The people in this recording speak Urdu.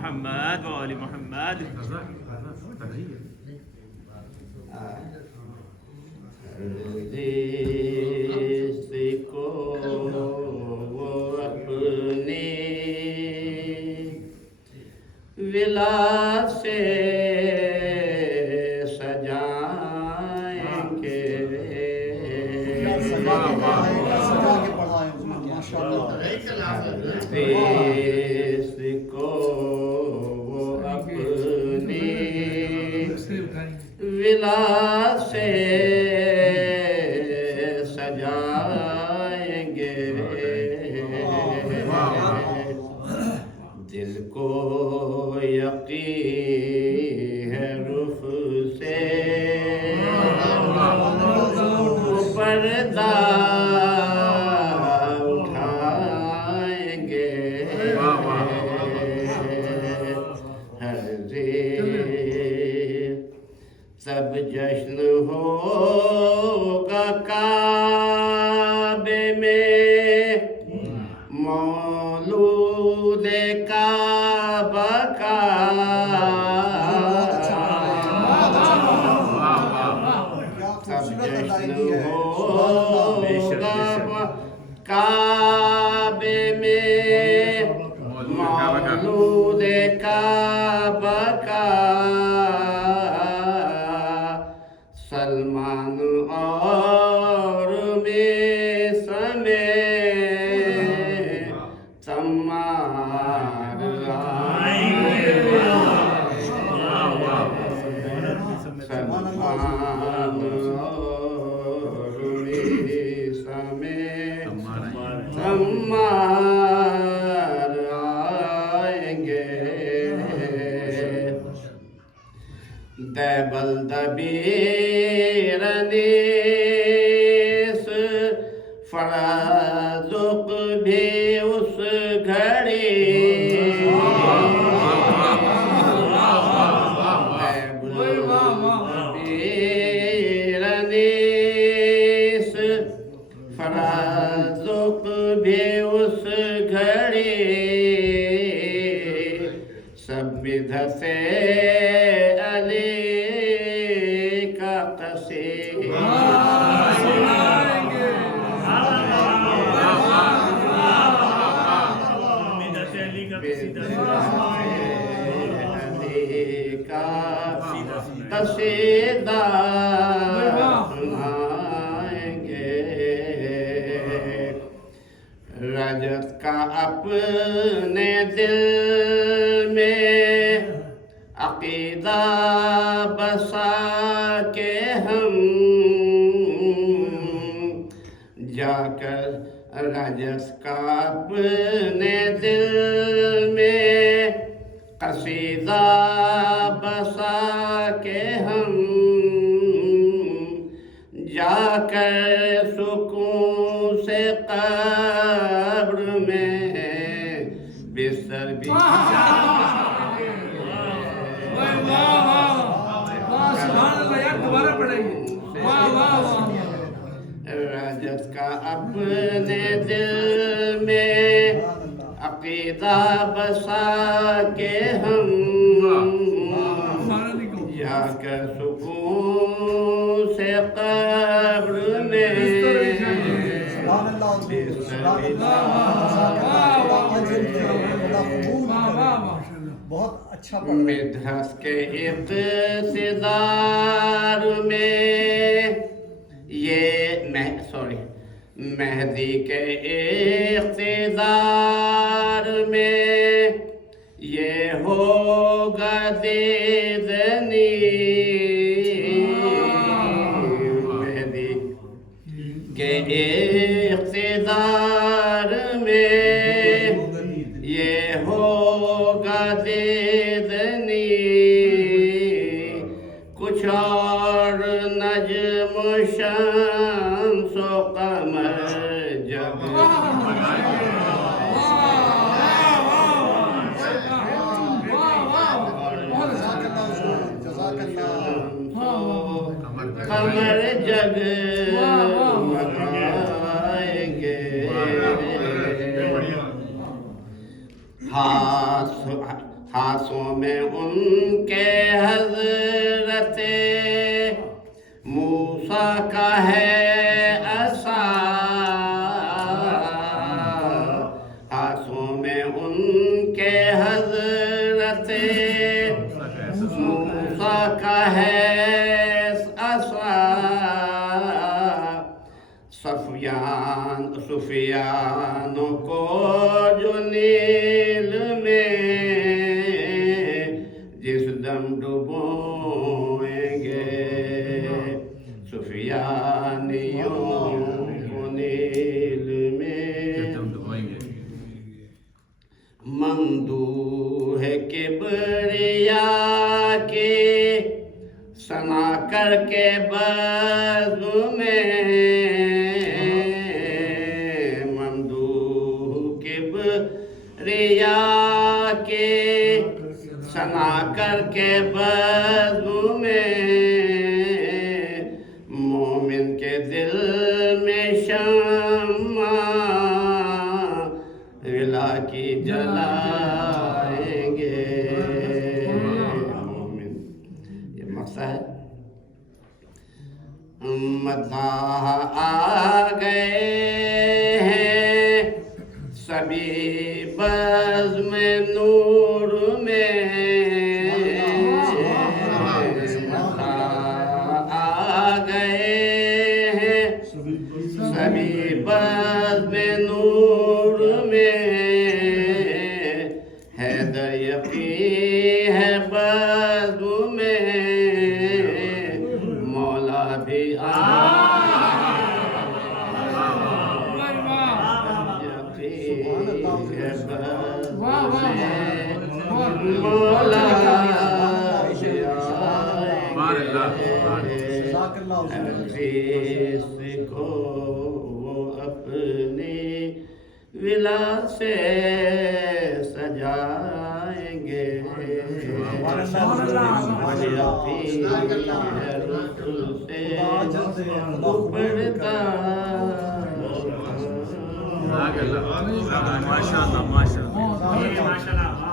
محمد و آل محمد. رزق کو وہ اپنے ولا سے سجائیں گے. سجا کے پڑھائیں ماشاء اللہ. رزق کو وہ اپنے ولا سے سجائیں گے. دل کو یقین ہے رخ سے پردہ اٹھائیں گے. ہر سب جشن ہوگا کعبے میں مولود کعبہ کا. سب جشن ہوگا کعبے میں مولود کعبہ کا. سلمان اور میثم تمار آئیں گے. سلمان اور میثم تمار آئیں گے. دیبل دبیرنیس فرازق بھی اس گھڑی. دبیرنیس فرازق بھی اس گھڑی. سب بدھ سے قصیدہ سنائیں گے. رجت کا اپنے دل میں عقیدہ بسا کے ہم جا کر رجت کا اپنے دل میں قصیدہ بسا کے ہم جا کر سکون سے قبر میں بستر رجت کا اپنے دل میں عقیدہ بسا کے ہم جا کر سکون سے قبر میں بہت اچھا. مدحت کے اقتدار میں یہ مہدی کے اقتدار میں یہ ہوگا دیدنی. مہدی کے اقتدار میں یہ ہوگا دیدنی. کچھ اور نجم و شمس و قمر جب قمر جگ مگائیں گے. ہاتھوں میں ان کے حضرت موسیٰ کا ہے عصا، ہاتھوں میں ان کے حضرت موسیٰ کا ہے عصا، سفیانوں کو جو نیل میں جس دم ڈبوئیں گے، سفیانیوں کو نیل میں ممدوح کبریا کے ثنا کر کے بزم میں، ریا کے ثنا کر کے بزم میں، مومن کے دل میں شمع ولا کی جلائیں گے، مومن یہ مقصد ہے۔ مداح آ گئے ہیں سبھی بزم نور میں، مداح آ گئے ہیں سبھی بزم نور میں، حیدر یقین ہے بزم میں، مولا بھی کو اپنی ولا سے سجائیں گے، ماشاء اللہ ماشاء اللہ۔